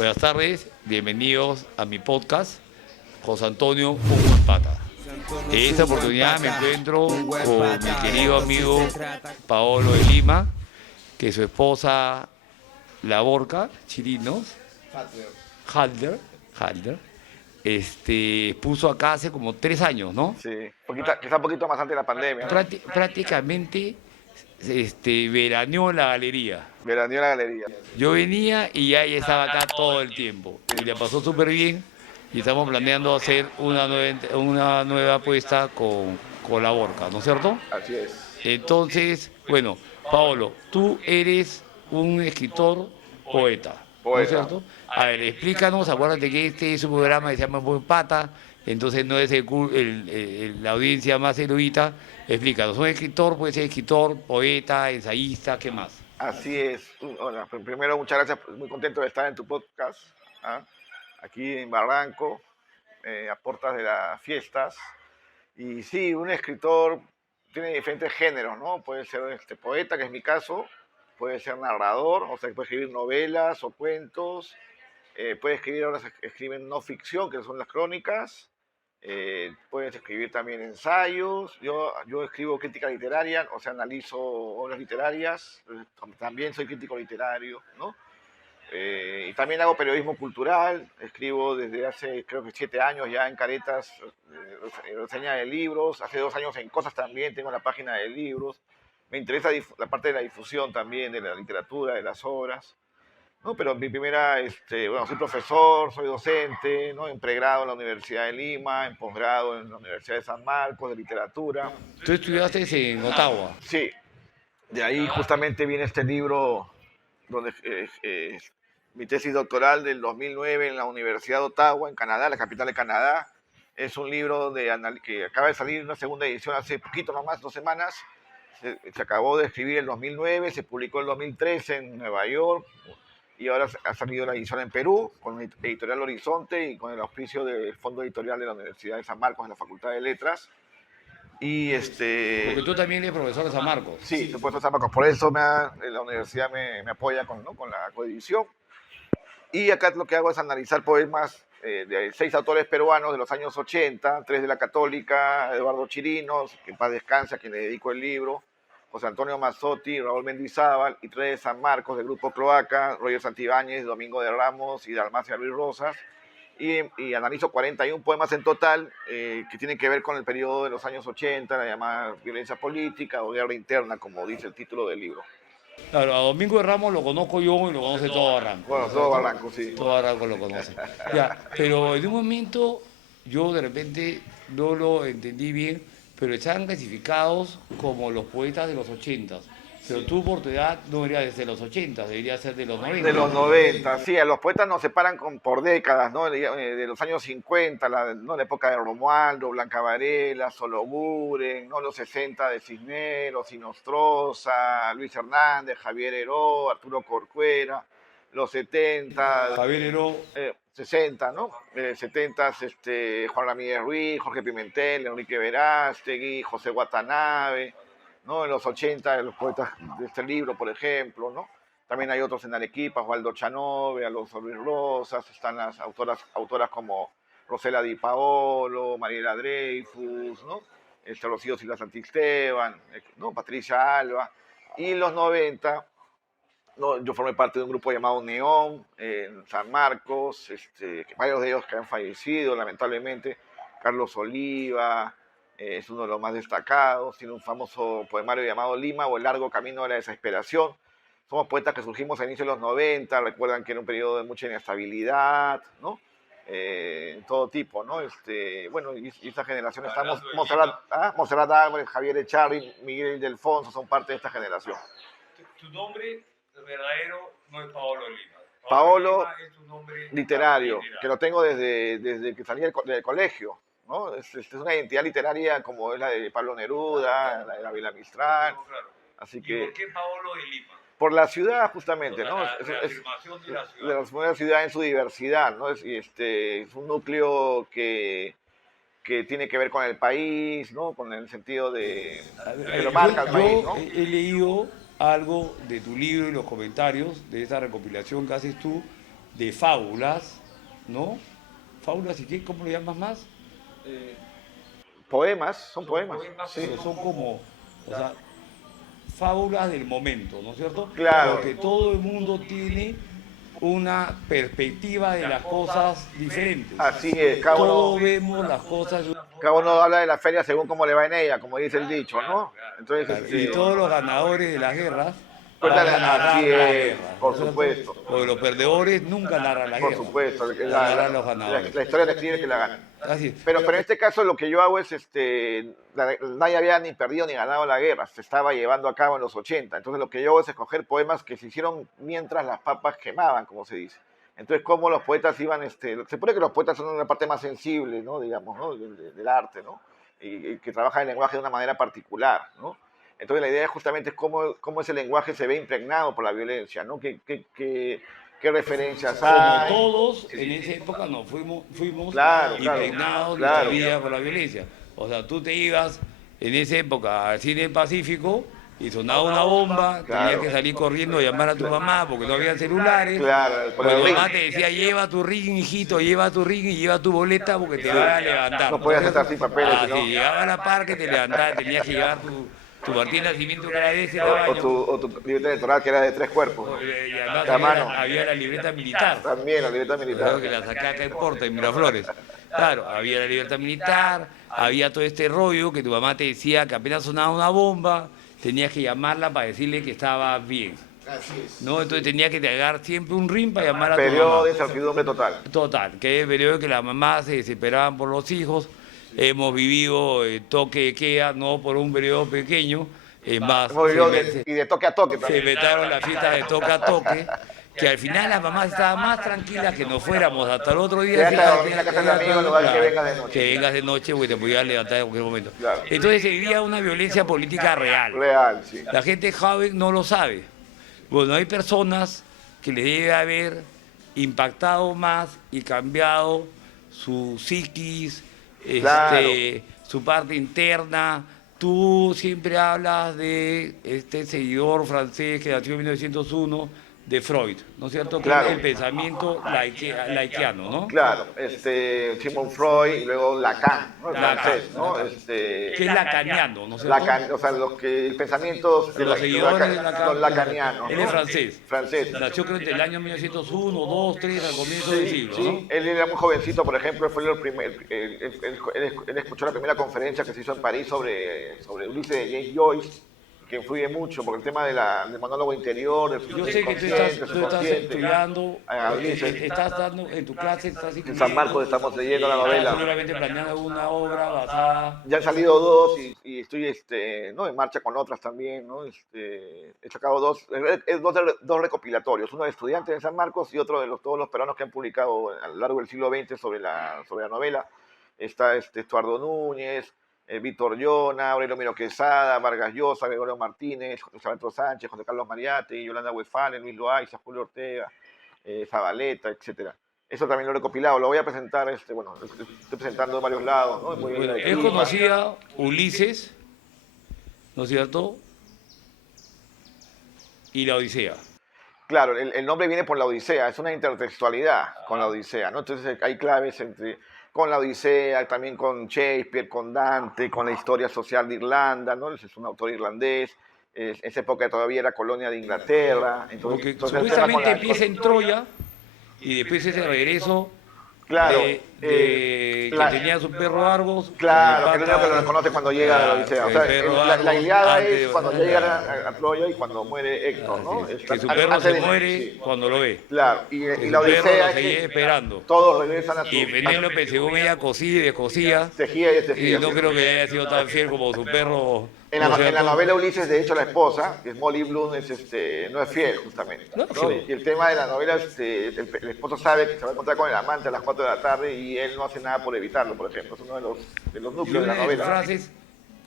Buenas tardes, bienvenidos a mi podcast, José Antonio Un Buen Pata. En esta oportunidad me encuentro con mi querido amigo Paolo de Lima, que su esposa, la Borca, Chirinos, Halder, puso acá hace como 3 años, ¿no? Sí, quizá un poquito más antes de la pandemia, ¿no? Prácticamente veraneó en la galería. Veraneó en la galería. Yo venía y ya ella estaba acá todo el tiempo y le pasó súper bien y estamos planeando hacer una nueva apuesta con la Borca, ¿no es cierto? Así es. Entonces, bueno, Paolo, tú eres un escritor poeta, ¿no es Poeta. cierto? A ver, explícanos, acuérdate que este es un programa que se llama Buen Pata, entonces no es la audiencia más erudita. Explícanos, un escritor puede ser escritor, poeta, ensayista, ¿qué más? Así es. Hola, primero, muchas gracias. Muy contento de estar en tu podcast, ¿ah? Aquí en Barranco, a puertas de las fiestas. Y sí, un escritor tiene diferentes géneros, ¿no? Puede ser poeta, que es mi caso, puede ser narrador, o sea, puede escribir novelas o cuentos, puede escribir, ahora se escriben no ficción, que son las crónicas, puedes escribir también ensayos. Yo escribo crítica literaria, o sea, analizo obras literarias, también soy crítico literario, ¿no? Y también hago periodismo cultural, escribo desde hace creo que 7 años ya en Caretas, reseña de libros, hace 2 años en Cosas también, tengo la página de libros, me interesa la parte de la difusión también, de la literatura, de las obras. No, pero mi primera, bueno, soy profesor, soy docente, ¿no? En pregrado en la Universidad de Lima, en posgrado en la Universidad de San Marcos, de literatura. Tú estudiaste en Ottawa. Sí, de ahí justamente viene este libro, donde mi tesis doctoral del 2009 en la Universidad de Ottawa, en Canadá, la capital de Canadá. Es un libro que acaba de salir una segunda edición hace poquito, nomás 2 semanas. Se acabó de escribir en el 2009, se publicó en el 2013 en Nueva York, y ahora ha salido la edición en Perú, con Editorial Horizonte y con el auspicio del Fondo Editorial de la Universidad de San Marcos, en la Facultad de Letras. Y Porque tú también eres profesor de San Marcos. Sí, supuesto San Marcos. Por eso la universidad me apoya con la coedición. Y acá lo que hago es analizar poemas de 6 autores peruanos de los años 80, 3 de la Católica, Eduardo Chirinos, que en paz descanse, a quien le dedico el libro, José Antonio Mazzotti, Raúl Mendizábal, y 3 de San Marcos, del Grupo Cloaca, Roger Santibáñez, Domingo de Ramos y Dalmacia Luis Rosas. Y analizo 41 poemas en total, que tienen que ver con el periodo de los años 80, la llamada violencia política o guerra interna, como dice el título del libro. Claro, a Domingo de Ramos lo conozco yo y lo conoce todo Barranco. Bueno, todo Barranco, sí. Todo Barranco lo conoce. Ya, pero en un momento yo de repente no lo entendí bien, pero estaban clasificados como los poetas de los 80. Pero tú por tu edad no deberías desde los 80, debería ser de los 90. De los 90, sí, a los poetas nos separan por décadas, ¿no? De los años 50, ¿no? La época de Romualdo, Blanca Varela, Sologuren, ¿no? Los 60 de Cisneros, Sinostroza, Luis Hernández, Javier Heró, Arturo Corcuera, los 70, Javier Heró, 60, ¿no? 70, Juan Ramírez Ruiz, Jorge Pimentel, Enrique Verástegui, José Watanabe, ¿no? En los 80, los poetas de este libro, por ejemplo, ¿no? También hay otros en Arequipa, Osvaldo Chanove, Alonso Luis Rosas, están las autoras como Rosela Di Paolo, Mariela Dreyfus, ¿no? Rocío Silva Santisteban, ¿no? Patricia Alba. Y en los 90, ¿no? Yo formé parte de un grupo llamado Neón, en San Marcos, varios de ellos que han fallecido, lamentablemente. Carlos Oliva, es uno de los más destacados, tiene un famoso poemario llamado Lima o El largo camino de la desesperación. Somos poetas que surgimos a inicios de los 90, recuerdan que era un periodo de mucha inestabilidad, ¿no? Todo tipo, ¿no? Bueno, y esta generación estamos, Monserrat Álvarez, Javier Echarri, Miguel Ildefonso son parte de esta generación. Tu nombre verdadero no es Paolo Lima. Paolo Lima es tu nombre literario, que lo tengo desde que salí del colegio, ¿no? Es una identidad literaria como es la de Pablo Neruda, la de Gabriela Mistral. No, claro. Así ¿Y por qué Paolo de Lima? Por la ciudad, justamente, ¿no? La afirmación de la ciudad. De la ciudad en su diversidad, ¿no? Es un núcleo que tiene que ver con el país, ¿no? Con el sentido de que lo marca el país, ¿no? He leído algo de tu libro y los comentarios de esa recopilación que haces tú de fábulas, ¿no? Fábulas y qué, ¿cómo lo llamas más? Poemas, son poemas. Sí. Pero son como, o sea, fábulas del momento, ¿no es cierto? Claro. Porque todo el mundo tiene una perspectiva de las cosas diferentes. Así es, Todos vemos las cosas cada uno habla de la feria según cómo le va en ella, como dice el dicho, ¿no? Entonces, y todos los ganadores de las guerras cuentan van a narrar así la es, guerra, por ¿no es cierto? supuesto. Porque los perdedores nunca narran la Por guerra. supuesto, La narran los ganadores. la historia le escribe que la gana. Así es. Pero en este caso lo que yo hago es, nadie había ni perdido ni ganado la guerra, se estaba llevando a cabo en los 80. Entonces lo que yo hago es escoger poemas que se hicieron mientras las papas quemaban, como se dice. Entonces, cómo los poetas iban, se supone que los poetas son una parte más sensible, ¿no? Digamos, ¿no? Del arte, ¿no? Y que trabajan el lenguaje de una manera particular, ¿no? Entonces la idea justamente es cómo ese lenguaje se ve impregnado por la violencia, ¿no? ¿Qué referencias hay? Como todos en esa época nos fuimos Claro, impregnados de claro. la vida por la violencia. O sea, tú te ibas en esa época al cine del Pacífico y sonaba una bomba, Claro. tenías que salir corriendo a llamar a tu mamá porque no había celulares. Claro, por Pues el tu ring. mamá te decía, lleva tu ring, hijito, lleva tu ring y lleva tu boleta porque te van a levantar. No podías estar sin papeles, Ah, ¿no? si llegaba a la parque te levantabas, tenías que llevar tu partida de nacimiento que era de ese tamaño. O tu libreta electoral que era de 3 cuerpos. Y además La mano. había la libreta militar. También la libreta militar. Claro que la saqué acá en Porta, en Miraflores. Claro, había la libertad militar, había todo este rollo que tu mamá te decía que apenas sonaba una bomba, tenías que llamarla para decirle que estaba bien. Así es. ¿No? Entonces tenía que llegar siempre un ring para llamar a tu Periodo mamá. de incertidumbre total. Total, que es el periodo que las mamás se desesperaban por los hijos. Hemos vivido toque de queda, no por un periodo pequeño, es más, Hemos vivido se- y de toque a toque se también. inventaron las fiestas de toque a toque, que al final las mamás estaban más tranquilas que nos fuéramos hasta el otro día. Quédate a dormir en la casa del amigo en lugar de que vengas de noche. Que vengas de noche porque te podías levantar en cualquier momento. Claro. Entonces se vivía una violencia política real. Real, sí. La gente joven no lo sabe. Bueno, hay personas que les debe haber impactado más y cambiado su psiquis, Claro. su parte interna. Tú siempre hablas de este seguidor francés que nació en 1901, de Freud, ¿no es cierto? Que Claro. es el pensamiento laikiano, ¿no? Claro, Sigmund Freud y luego Lacan, ¿no? El Lacan. francés, ¿no? Que es lacaniano, ¿no es cierto? Lacan, o sea, el pensamiento De los seguidores de Lacan. los lacanianos. Él ¿no? es francés. Francés. Nació creo entre el año 1901, 2, 3, al comienzo del siglo, Sí, ¿no? él era muy jovencito, por ejemplo, fue él escuchó la primera conferencia que se hizo en París sobre Ulises de James Joyce, que influye mucho por el tema del monólogo interior, del Yo sé que tú estás estudiando, estás dando en tu clase, estás En San Marcos estamos leyendo la novela. seguramente planeando una obra basada. Ya han salido dos y estoy ¿no? en marcha con otras también, ¿no? He sacado dos recopilatorios, uno de estudiantes de San Marcos y otro de todos los peruanos que han publicado a lo largo del siglo XX sobre la novela. Está Estuardo Núñez, Víctor Llona, Aurelio Miro Quesada, Vargas Llosa, Gregorio Martínez, José Alberto Sánchez, José Carlos Mariate, Yolanda Huefalen, Luis Loaiza, Julio Ortega, Zabaleta, etcétera. Eso también lo he recopilado, lo voy a presentar, estoy presentando en varios lados, ¿no? Bueno, es conocida Ulises, ¿no es cierto? Y la Odisea. Claro, el nombre viene por la Odisea, es una intertextualidad con la Odisea, ¿no? Entonces hay claves con la Odisea, también con Shakespeare, con Dante, con la historia social de Irlanda, ¿no? Es un autor irlandés, esa época todavía era colonia de Inglaterra. Porque entonces el tema supuestamente con empieza en Troya y después ese regreso Claro, que tenía su perro Argos. claro, que es lo único que lo reconoce cuando llega a la Odisea. O sea, el perro la Argos Ilíada antes es de- cuando llega a Troya y cuando muere Héctor, ¿no? Que Está- su perro antes se de- muere sí. cuando lo ve. Claro, y Que la su perro Odisea lo es seguía que esperando. todos regresan a su... Y Penélope, según ella, cosía y descosía. Tejía y Y tejía. no sí. creo que haya sido tan fiel como su perro. En ¿no es la cierto? novela Ulises, de hecho, la esposa, que es Molly Bloom, no es fiel, justamente. ¿no? Claro. Y el tema de la novela, el esposo sabe que se va a encontrar con el amante a las 4 de la tarde y él no hace nada por evitarlo, por ejemplo. Es uno de los Y núcleos de la una de sus novela. frases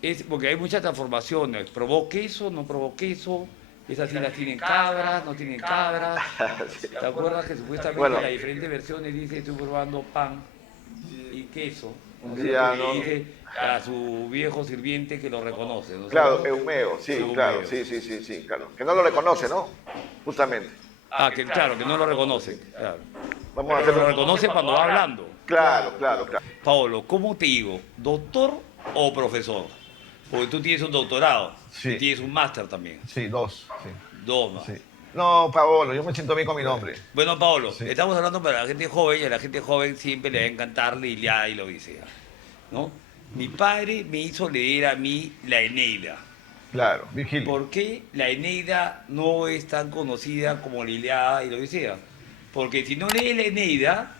es porque hay muchas transformaciones. Probó queso, no probó queso. Esas sí las tienen cabras, no tienen cabras. Sí. ¿Te acuerdas que supuestamente Bueno. en las diferentes versiones dice estoy probando pan y queso? ¿no? Sí, ya, Y no. dice a su viejo sirviente que lo reconoce. ¿no? Claro, Eumeo, sí, Eumeo. claro, sí, claro. Que no lo reconoce, ¿no? Justamente. Claro, que no lo reconoce. Claro. Vamos a Pero hacerlo. lo reconoce cuando va hablando. Claro, claro, claro. Paolo, ¿cómo te digo? ¿Doctor o profesor? Porque tú tienes un doctorado Sí. y tienes un máster también. Sí, dos. Sí. Dos más. Sí. No, Paolo, yo me siento bien con mi nombre. Bueno, Paolo, Sí. estamos hablando para la gente joven y a la gente joven siempre le va a encantar la Ilíada y la Odisea, ¿no? Mi padre me hizo leer a mí la Eneida. Claro, Virgilio. ¿Por qué la Eneida no es tan conocida como la Ilíada y la Odisea? Porque si no lees la Eneida,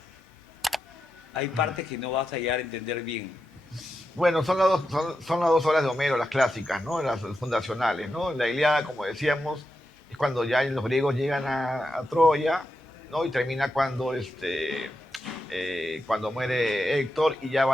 hay partes que no vas a llegar a entender bien. Bueno, son las 2 horas de Homero, las clásicas, ¿no? Las fundacionales, ¿no? La Ilíada, como decíamos, es cuando ya los griegos llegan a Troya, ¿no? Y termina cuando muere Héctor y ya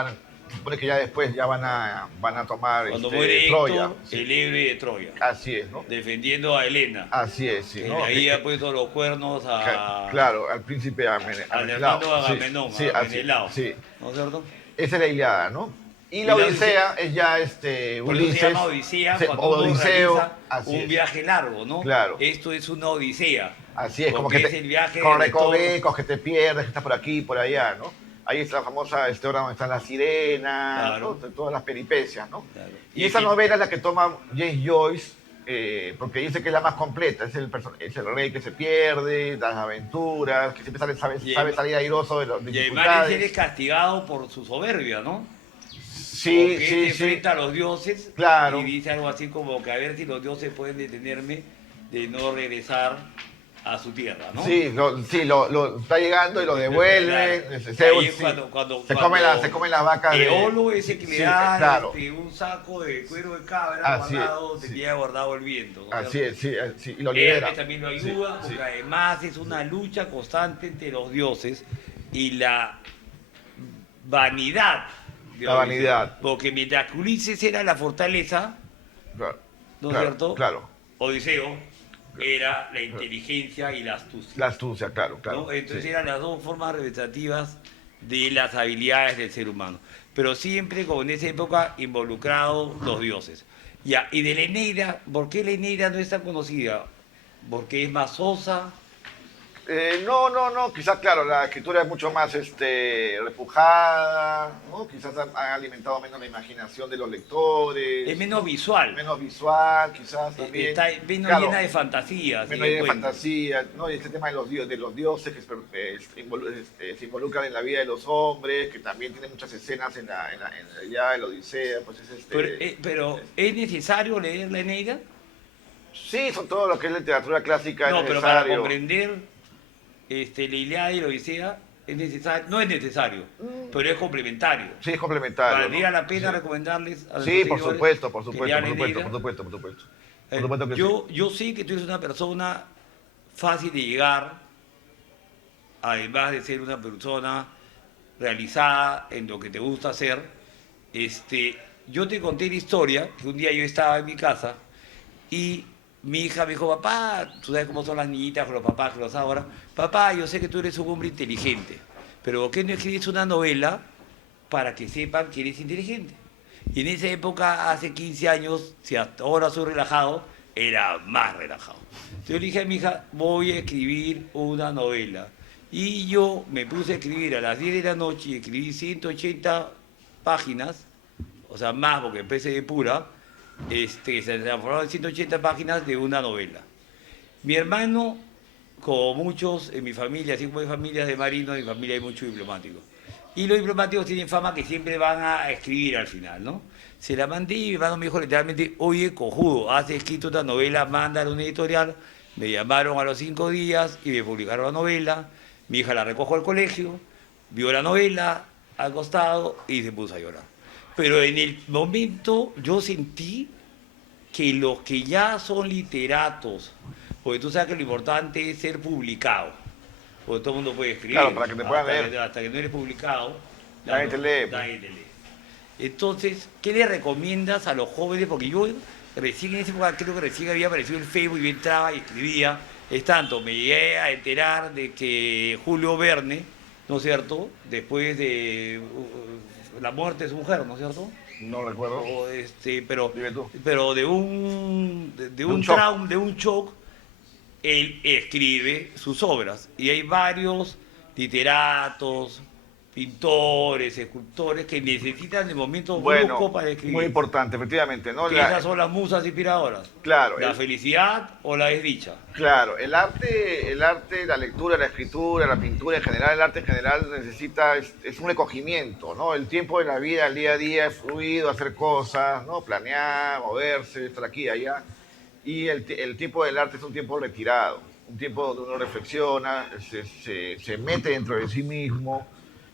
se supone que ya después ya van a tomar Cuando muere Troya. Héctor, Sí. el héroe de Troya, Así es, ¿no? defendiendo a Helena. Así es, sí, Que ¿no? le había puesto los cuernos Claro, al príncipe al Amenelao. hermano Agamenón, Sí, a así, Menelao, sí. ¿no es cierto? Esa es la Ilíada, ¿no? Y la la Odisea es ya Por eso Ulises. se llama Odisea Sí, cuando uno Odiseo, realiza así un es. viaje largo, ¿no? Claro. Esto es una odisea. Así es, como porque que es el viaje con de retorno. recovecos, que te pierdes, que estás por aquí, por allá, ¿no? Ahí está la famosa obra donde están las sirenas, Claro. ¿no? Todas las peripecias, ¿no? Claro. Y esa novela es la que toma James Joyce, porque dice que es la más completa, es el rey que se pierde, las aventuras, que siempre sabe salir airoso de las Y además dificultades. él es castigado por su soberbia, ¿no? Sí, Porque él sí, se sí. enfrenta a los dioses Claro. y dice algo así como que a ver si los dioses pueden detenerme de no regresar a su tierra, ¿no? Sí, lo está llegando y lo devuelve. Claro. Zeus, Ahí es sí. cuando se comen las vacas de... Eolo es el que le Sí, da claro. un saco de cuero de cabra Así es, guardado, sí. tenía guardado el viento. ¿no? Así es, sí, y lo libera. Hermes también lo ayuda, Sí, porque además es una lucha constante entre los dioses y la vanidad. de La Odiseo. vanidad. Porque mientras que Ulises era la fortaleza, Claro, ¿no es claro, cierto? Claro, Odiseo era la inteligencia y la astucia. la astucia, claro. ¿no? Entonces sí. eran las dos formas representativas de las habilidades del ser humano. Pero siempre, como en esa época, involucrados los dioses. Ya, y de la Eneida, ¿por qué la Eneida no es tan conocida? Porque es más sosa. No, quizás, claro, la escritura es mucho más repujada, ¿no? Quizás ha alimentado menos la imaginación de los lectores. Es menos visual. Menos visual, quizás también. Está menos Claro, llena de fantasías. menos llena de fantasía, ¿no? Y este tema de los dioses que se involucran en la vida de los hombres, que también tiene muchas escenas en la Ilíada, en la Odisea, pues es Pero ¿es necesario leer la Eneida? Sí, son todo lo que es literatura clásica. No, es pero para necesario. comprender la Ilíada y la Odisea es necesario, no es necesario, pero es complementario. Sí, es complementario. Valdría ¿no? la pena Sí. recomendarles a los Sí, por seguidores supuesto, que lean la por Eneida. supuesto. Por Eh, supuesto que sí. yo sé que tú eres una persona fácil de llegar, además de ser una persona realizada en lo que te gusta hacer. Yo te conté la historia que un día yo estaba en mi casa y mi hija me dijo, papá, tú sabes cómo son las niñitas con los papás que los ahora, papá, yo sé que tú eres un hombre inteligente, pero ¿por qué no escribes una novela para que sepan que eres inteligente? Y en esa época, hace 15 años, si hasta ahora soy relajado, era más relajado. Entonces yo le dije a mi hija, voy a escribir una novela. Y yo me puse a escribir a las 10 de la noche y escribí 180 páginas, o sea, más porque empecé de pura, se transformaron en 180 páginas de una novela. Mi hermano, como muchos en mi familia, así como hay familias de marinos, en mi familia hay muchos diplomáticos. Y los diplomáticos tienen fama que siempre van a escribir al final, ¿no? Se la mandé y mi hermano me dijo literalmente, oye, cojudo, has escrito esta novela, mándala a una editorial. Me llamaron a los 5 días y me publicaron la novela. Mi hija la recogió al colegio, vio la novela al costado y se puso a llorar. Pero en el momento yo sentí que los que ya son literatos, porque tú sabes que lo importante es ser publicado, porque todo el mundo puede escribir. Claro, para que te puedan leer. Hasta que no eres publicado, Nadie te lee, pues. nadie te lee. Entonces, ¿qué le recomiendas a los jóvenes? Porque yo recién en esa época, creo que recién había aparecido el Facebook y yo entraba y escribía. Es tanto, me llegué a enterar de que Julio Verne, ¿no es cierto?, después de la muerte de su mujer, ¿no es cierto? No recuerdo. Pero Dime tú. pero de un un shock. trauma, de un shock, él escribe sus obras. Y hay varios literatos, pintores, escultores que necesitan de momentos Bueno, bruscos para muy escribir. importante, efectivamente, ¿no? Que esas son las musas inspiradoras. Claro, La felicidad o la desdicha. claro, el arte, la lectura, la escritura, la pintura en general, el arte en general necesita, es un recogimiento, ¿no? El tiempo de la vida, el día a día es fluido, hacer cosas, ¿no? Planear, moverse, estar aquí y allá. Y el tiempo del arte es un tiempo retirado, un tiempo donde uno reflexiona, se mete dentro de sí mismo.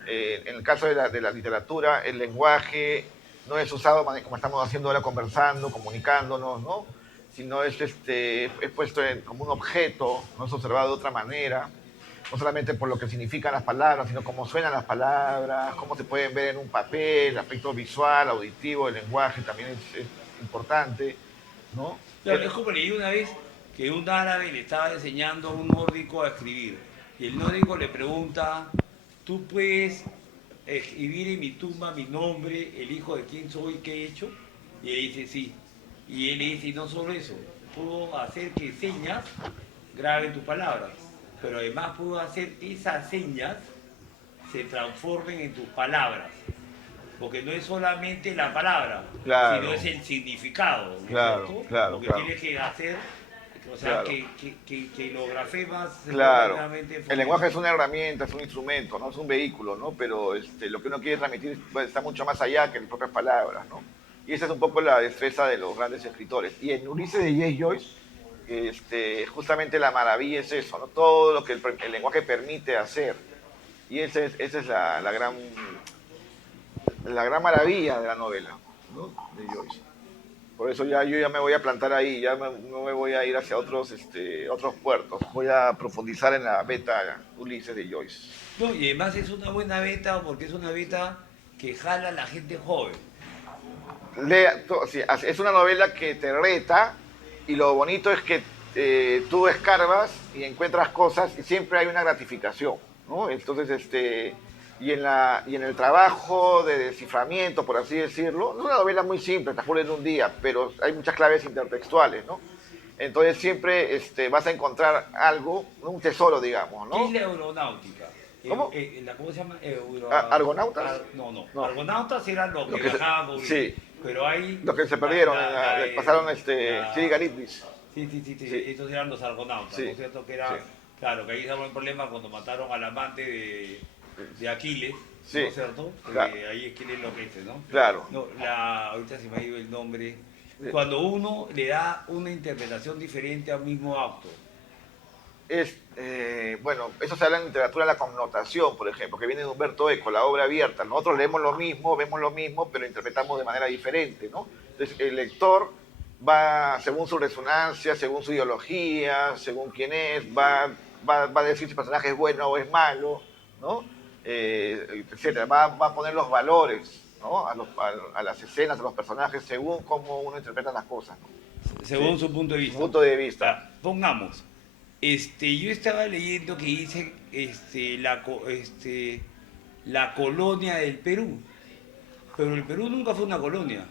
En el caso de la literatura, el lenguaje no es usado como estamos haciendo ahora conversando, comunicándonos, ¿no? Sino es puesto como un objeto, no es observado de otra manera, no solamente por lo que significan las palabras, sino cómo suenan las palabras, cómo se pueden ver en un papel, el aspecto visual, auditivo, el lenguaje también es importante, ¿no? Claro, es como leí una vez que un árabe le estaba enseñando a un nórdico a escribir. Y el nórdico le pregunta, ¿tú puedes escribir en mi tumba mi nombre, el hijo de quién soy, qué he hecho? Y él dice, sí. Y él le dice, y no solo eso, puedo hacer que señas graben tus palabras, pero además puedo hacer que esas señas se transformen en tus palabras. Porque no es solamente la palabra, Claro. sino es el significado, ¿no es Claro, cierto? claro, Lo que claro. tienes que hacer, o sea, Claro. que los grafemas se Claro, puedan realmente el lenguaje es una herramienta, es un instrumento, no es un vehículo, ¿no? Pero lo que uno quiere transmitir está mucho más allá que las propias palabras, ¿no? Y esa es un poco la destreza de los grandes escritores. Y en Ulises de J. Joyce, justamente la maravilla es eso, ¿no? Todo lo que el lenguaje permite hacer. Y esa es la gran maravilla de la novela, ¿no? De Joyce. Por eso yo ya me voy a plantar ahí, no me voy a ir hacia otros puertos. Voy a profundizar en la beta Ulises de Joyce. No, y además es una buena beta porque es una beta que jala a la gente joven. Sí, es una novela que te reta y lo bonito es que tú escarbas y encuentras cosas y siempre hay una gratificación, ¿no? Entonces, y en el trabajo de desciframiento, por así decirlo, no es una novela muy simple, transcurre en un día, pero hay muchas claves intertextuales, ¿no? Entonces siempre vas a encontrar algo, un tesoro, digamos, ¿Qué ¿no? es la aeronautica? ¿Cómo? ¿Cómo se llama? ¿Argonautas? No. No. Argonautas eran los Los que que se- viajaban por... sí. Pero hay... Los que se perdieron, pasaron Chidi Garibdis. Sí, Sí. estos eran los argonautas, Sí. ¿no es cierto? Que era, Sí. claro, que ahí estaba el problema cuando mataron al amante de Aquiles, Sí. ¿no es cierto? Claro. Ahí Aquiles enloquece, ¿no? Claro. No, ahorita se me ha ido el nombre. Sí. Cuando uno le da una interpretación diferente al mismo acto. Bueno, eso se habla en literatura de la connotación, por ejemplo, que viene de Humberto Eco, la obra abierta. Nosotros leemos lo mismo, vemos lo mismo, pero interpretamos de manera diferente, ¿no? Entonces, el lector va, según su resonancia, según su ideología, según quién es, va a decir si el personaje es bueno o es malo, ¿no? Etcétera. Va a poner los valores, ¿no? A las escenas, a los personajes, según cómo uno interpreta las cosas, ¿no? Según Sí. su punto de vista. Su punto de vista. Ah, pongamos, yo estaba leyendo que dice la colonia del Perú, pero el Perú nunca fue una colonia,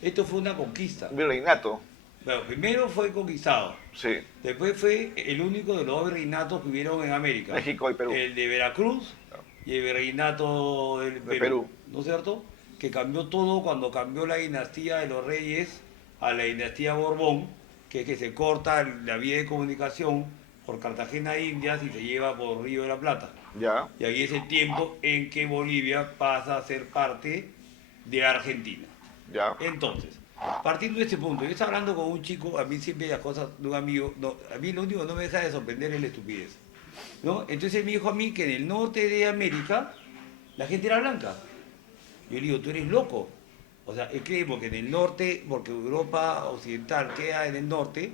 esto fue una conquista. Virreinato, Bueno, primero fue conquistado, sí. después fue el único de los dos virreinatos que hubieron en América. México y Perú. El de Veracruz Claro. y el virreinato del Perú, Perú. ¿no es cierto? Que cambió todo cuando cambió la dinastía de los reyes a la dinastía Borbón, que es que se corta la vía de comunicación por Cartagena de Indias y se lleva por Río de la Plata. Ya, Y ahí es el tiempo en que Bolivia pasa a ser parte de Argentina. ya. Entonces, partiendo de este punto, yo estaba hablando con un chico, a mí siempre las cosas de un amigo, no, a mí lo único que no me deja de sorprender es la estupidez, ¿no? Entonces él me dijo a mí que en el norte de América la gente era blanca. Yo le digo, tú eres loco. O sea, él cree porque en el norte, porque Europa occidental queda en el norte,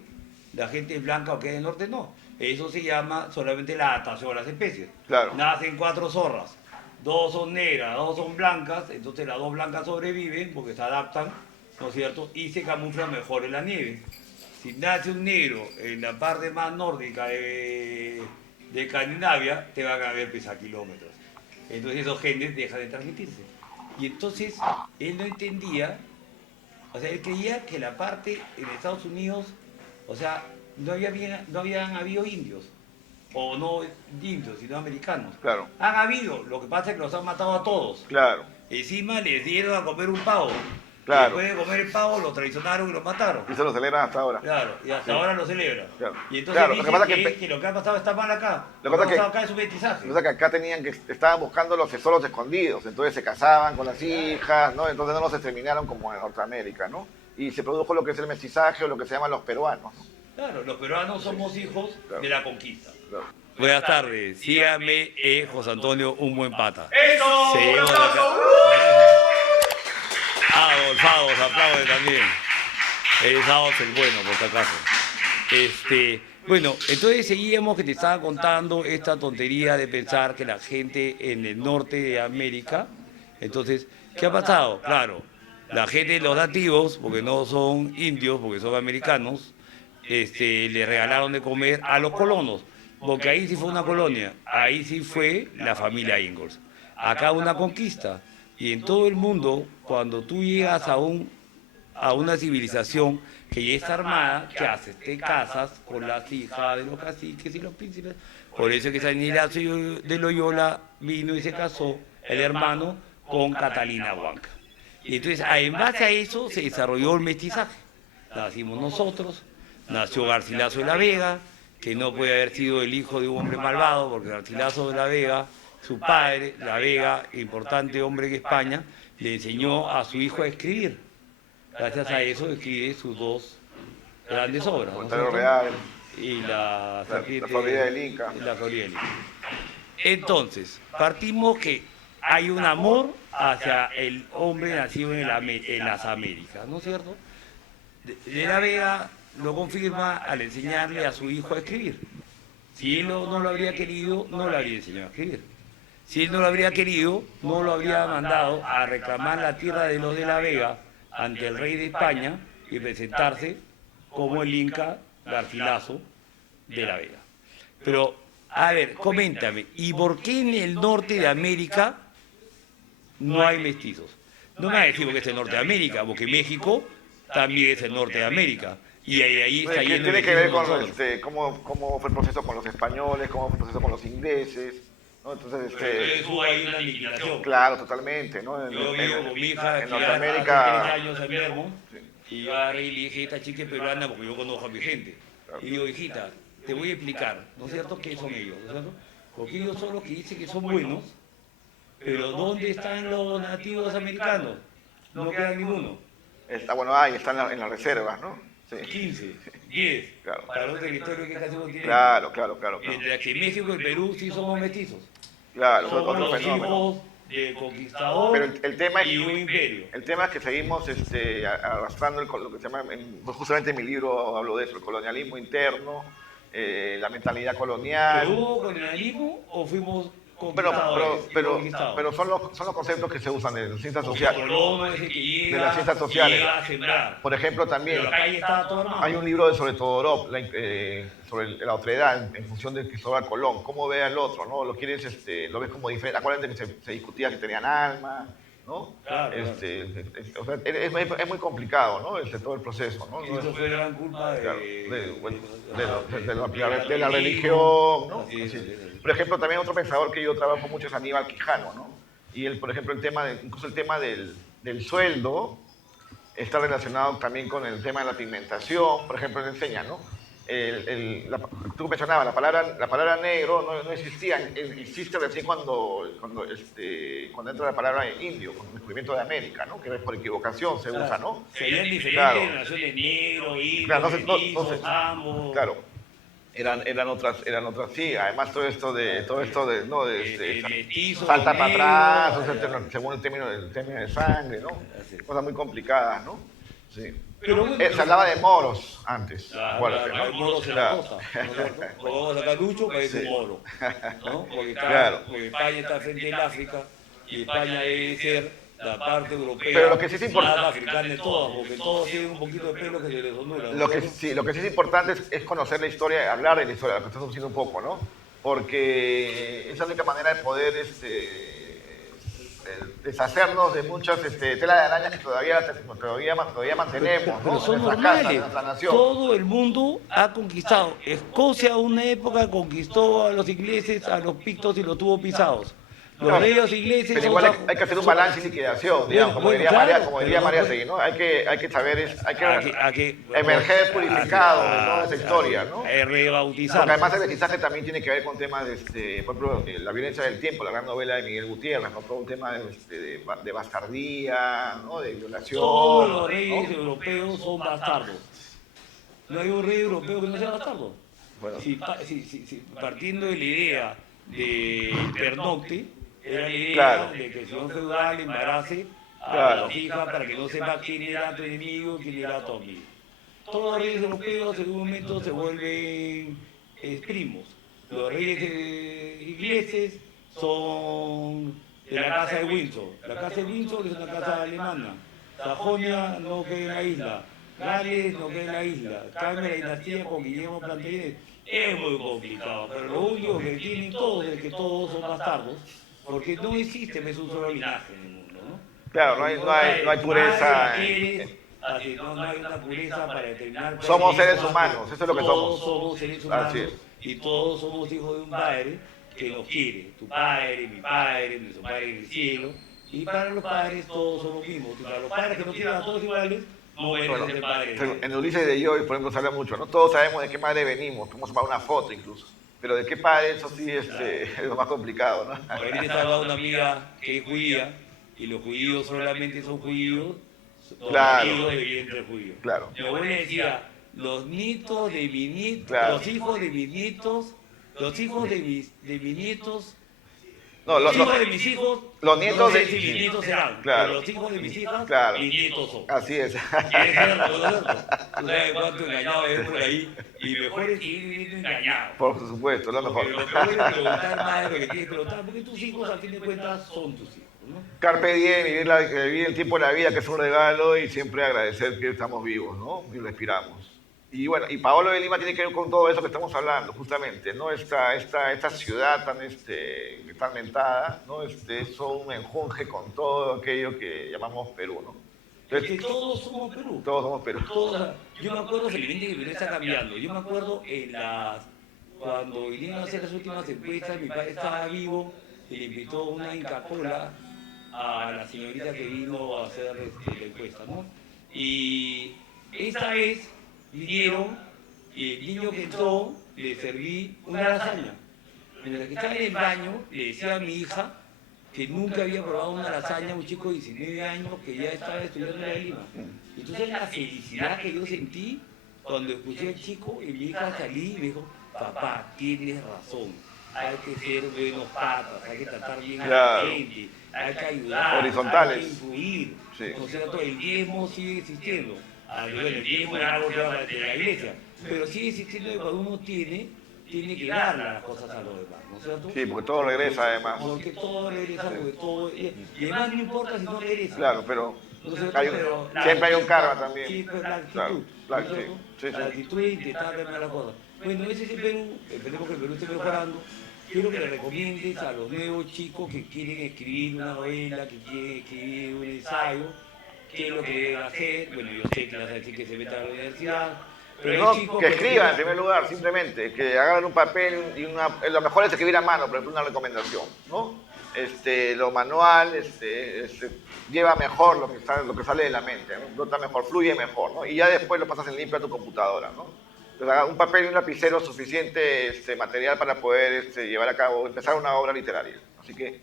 la gente es blanca o queda en el norte, no. Eso se llama solamente la adaptación a las especies. Claro. Nacen 4 zorras, 2 son negras, 2 son blancas, entonces las 2 blancas sobreviven porque se adaptan, ¿no es cierto? Y se camuflan mejor en la nieve. Si nace un negro en la parte más nórdica de Escandinavia, te van a ver pues, a kilómetros. Entonces esos genes dejan de transmitirse. Y entonces él no entendía, o sea, él creía que la parte en Estados Unidos, o sea, no habían habido indios, o no indios, sino americanos. Claro. Han habido, lo que pasa es que los han matado a todos. Claro. Encima les dieron a comer un pavo. Claro. Y después de comer el pavo, lo traicionaron y lo mataron. Y se lo celebran hasta ahora. Claro, y hasta Sí. ahora lo celebran. Claro. Y entonces Claro, lo dicen que pasa que lo que ha pasado está mal acá. Lo Lo que que ha pasa pasado acá es un mestizaje. O sea que acá estaban buscando los tesoros escondidos, entonces se casaban con las hijas, ¿no? Entonces no los exterminaron como en Norteamérica, ¿no? Y se produjo lo que es el mestizaje o lo que se llaman los peruanos, ¿no? Claro, los peruanos somos hijos Claro. de la conquista. Claro. Buenas tardes, sígame, José Antonio, un buen pata. ¡Eso! Se ¡Un llevó aplauso! Vamos, aplaude también. Es el bueno, por si acaso. Bueno, entonces seguíamos que te estaba contando esta tontería de pensar que la gente en el norte de América, entonces, ¿qué ha pasado? Claro, la gente de los nativos, porque no son indios, porque son americanos, le regalaron de comer a los colonos, porque ahí sí fue una colonia, ahí sí fue la familia Ingalls. Acá una conquista, y en todo el mundo, cuando tú llegas a una civilización que ya está armada, ¿qué haces? Te casas con las hijas de los caciques y los príncipes. Por eso es que San Ignacio de Loyola vino y se casó, el hermano, con Catalina Huanca. Y entonces, en base a eso, se desarrolló el mestizaje. Nacimos nosotros, nació Garcilaso de la Vega, que no puede haber sido el hijo de un hombre malvado, porque Garcilaso de la Vega, su padre, la Vega, importante hombre en España, le enseñó a su hijo a escribir. Gracias a eso escribe sus dos grandes obras, ¿no es Montaño cierto? Real, Y la Florida del Inca. La Florida del Inca. Entonces, partimos que hay un amor hacia el hombre nacido en las Américas, ¿no es cierto? De la Vega lo confirma al enseñarle a su hijo a escribir. Si él no lo habría querido, no le habría enseñado a escribir. Si él no lo habría querido, no lo habría mandado a reclamar la tierra de los de la Vega ante el rey de España y presentarse como el Inca Garcilaso de la Vega. Pero, a ver, coméntame, ¿y por qué en el norte de América no hay mestizos? No me vas a decir porque es el norte de América, porque México también es el norte de América. Y ahí está Que lleno tiene de que ver con nosotros. cómo fue el proceso con los españoles, cómo fue el proceso con los ingleses, ¿no? Entonces, Hubo ahí una aniquilación. claro, totalmente, ¿no? Yo vivo con mi hija en que hace 3 Norteamérica, años en Vermont y yo agarré y le dije, esta chica es peruana porque yo conozco a mi gente. Y digo, hijita, te voy a explicar, ¿no es cierto?, qué son ellos, ¿no es cierto? Porque ellos son los que dicen que son buenos, pero ¿dónde están los nativos americanos? No queda ninguno. bueno, ahí está en las reservas, ¿no? Sí. 15, 10, Claro. para los territorios que casi no tienen. Claro. Mientras que México y Perú sí somos mestizos. Claro, Somos otro los fenómeno. hijos del conquistador Pero el tema y un es, imperio. el tema es que seguimos arrastrando lo que se llama, justamente en mi libro hablo de eso, el colonialismo interno, la mentalidad colonial. ¿Pero hubo colonialismo o fuimos Pero, conquistadores? pero son los conceptos que se usan en las ciencias sociales. Colono es el que llega, De las ciencias sociales. llega a sembrar. Por ejemplo, también Pero acá ya estaba todo armado. hay un libro sobre Todorov, sobre la otredad en función de Cristóbal Colón. ¿Cómo ve al otro? ¿No? Lo ves como diferente. Acuérdate que se discutía que tenían alma, ¿no? Claro, O sea, es muy complicado, ¿no? Todo el proceso, ¿no? Y eso fue gran culpa Claro, de de la religión, ¿no? Así es, Así. así es. Por ejemplo, también otro pensador que yo trabajo mucho es Aníbal Quijano, ¿no? Y él, por ejemplo, incluso el tema del sueldo está relacionado también con el tema de la pigmentación. Por ejemplo, él enseña, ¿no? Tú mencionabas, la palabra negro no existía, existe recién cuando entra la palabra indio, con el descubrimiento de América, ¿no? Que por equivocación se usa, ¿no? Serían diferentes Claro. naciones negro, indio, Claro, mestizos, ambos. Claro, eran otras, sí. Además todo esto de ¿no? Mestizo, Salta para negro, atrás, o sea, según el término de sangre, ¿no? Así es. Cosas muy complicadas, ¿no? Sí. Pero bueno, Se hablaba de moros antes, acuérdate, Hay ¿no? moros en la Claro. costa, ¿no es cierto? Cuando vamos a sacar Lucho, parece un moro, ¿no? Porque Claro. España está frente al África y España debe ser la parte europea Pero lo que sí es importante- más africana de todas, porque todos tienen un poquito de pelo que se les ondula, ¿no? Lo que sí es importante es conocer la historia, hablar de la historia, lo que estamos haciendo un poco, ¿no? Porque es la única manera de poder deshacernos de muchas tela de arañas que todavía mantenemos, pero ¿no? son En nuestra casa, en normales. nuestra nación. Todo el mundo ha conquistado. Escocia, una época, conquistó a los ingleses, a los pictos y los tuvo pisados. Los Claro. reyes ingleses Pero son igual hay que hacer un balance y liquidación, digamos, como bueno, diría claro, María pero Seguí, ¿no? Hay que saber, a que emerger purificado de toda esa historia, ¿no? Rebautizar. Porque además el mestizaje también tiene que ver con temas de, por ejemplo, la violencia del tiempo, la gran novela de Miguel Gutiérrez, ¿no? Todo un tema de bastardía, ¿no? De violación. Todos los reyes ¿no? europeos son bastardos. No hay un rey europeo que no sea bastardo. Bueno. Si partiendo de la idea de pernocte, era la idea Claro. de que el señor feudal embarace a Claro. la hija para que no sepa quién era tu enemigo y quién era tu amigo. Todos los reyes europeos en un momento se vuelven primos. Los reyes ingleses son de la casa de Windsor. La casa de Windsor es una casa alemana. Sajonia no queda en la isla. Gales no queda en la isla. Cambia la dinastía con Guillermo Plantagenet. Es muy complicado, pero lo único que tienen todos es que todos son bastardos, porque no existe un solo linaje en el mundo, ¿no? Claro, no hay pureza. No hay una pureza para determinar. Somos seres humanos, eso es lo que todos somos. somos seres humanos Así es. y todos somos hijos de un padre que nos quiere. Tu padre, mi padre, nuestro padre en el cielo. Y para los padres todos somos mismos. Y para los padres que no quieren a todos iguales, no merecen ser padres. En Ulises de Joyce, por ejemplo, se habla mucho, ¿no? Todos sabemos de qué madre venimos, podemos tomar una foto incluso. Pero de qué padre, eso sí es lo más complicado, ¿no? Ahorita estaba una amiga que es judía, y los judíos solamente son judíos, Claro. hijos de vientre judío. Claro. Mi abuela decía, los nietos de mis nietos, Claro. los hijos de mis nietos, los hijos de mis nietos, No, los hijos de mis hijos, los nietos no sé de- si mis nietos serán, Claro. pero los hijos de mis hijas, Claro. mis nietos son. Así es. Y es cierto, ¿no es cierto? Tú sabes cuánto engañado es por ahí, y mejor es seguir viviendo engañado. Por supuesto, lo mejor. Porque lo peor es preguntar más de lo que tienes que preguntar, porque tus hijos, al fin de cuentas, son tus hijos, ¿no? Carpe diem, vivir el tiempo de la vida, que es un regalo, y siempre agradecer que estamos vivos, ¿no? Y respiramos. Y bueno, y Paolo de Lima tiene que ver con todo eso que estamos hablando, justamente, ¿no? Esta ciudad tan mentada, ¿no? Es un enjunje con todo aquello que llamamos Perú, ¿no? Porque todos somos Perú. Todos somos Perú. Yo me acuerdo felizmente que Perú está cambiando. Yo me acuerdo cuando vinieron a hacer las últimas encuestas, mi padre estaba vivo y le invitó una Inca Kola a la señorita que vino a hacer la encuesta, ¿no? Y esta vez vinieron y el niño que entró le serví una lasaña. Mientras que estaba en el baño, le decía a mi hija que nunca había probado una lasaña, un chico de 19 años que ya estaba estudiando en la Lima. Entonces la felicidad que yo sentí cuando escuché al chico y mi hija salí y me dijo, papá, tienes razón, hay que ser buenos patas, hay que tratar bien a Claro. la gente, hay que ayudar, Horizontales. hay que influir. Sí. ¿No es cierto? El diezmo sigue existiendo. Bueno, el diezmo es algo de la iglesia, pero sigue existiendo que cuando uno tiene que darle las cosas a los demás, ¿no es cierto? Sí, porque todo regresa además. Porque todo regresa, porque todo... Y además no importa si no regresa. Claro, pero ¿No es cierto? hay Pero siempre hay un karma sí, también. pero la actitud. Claro, ¿no es cierto? sí, sí. La actitud de intentar cambiar las cosas. Bueno, ese es el Perú, esperemos que el Perú esté mejorando. Quiero que le recomiendes a los nuevos chicos que quieren escribir una novela, que quieren escribir un ensayo, qué es lo que deben hacer. Bueno, yo sé que vas a decir que se metan a la universidad, pero No, hay chicos que escriban en primer lugar, simplemente, que hagan un papel y lo mejor es escribir a mano, por ejemplo, una recomendación, ¿no? Lo manual lleva mejor lo que sale de la mente, ¿no? Brota mejor, fluye mejor, ¿no? Y ya después lo pasas en limpio a tu computadora, ¿no? Entonces, haga un papel y un lapicero suficiente material para poder llevar a cabo, empezar una obra literaria. Así que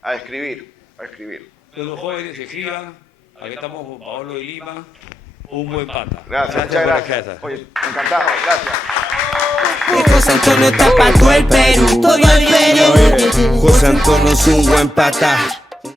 a escribir. los jóvenes escriban. Aquí estamos con Paolo de Lima, un buen pata. Gracias, muchas por la gracias. casa. Oye, encantado, gracias. José Antonio está pa' todo el Perú, todo el Perú. José Antonio es un buen pata.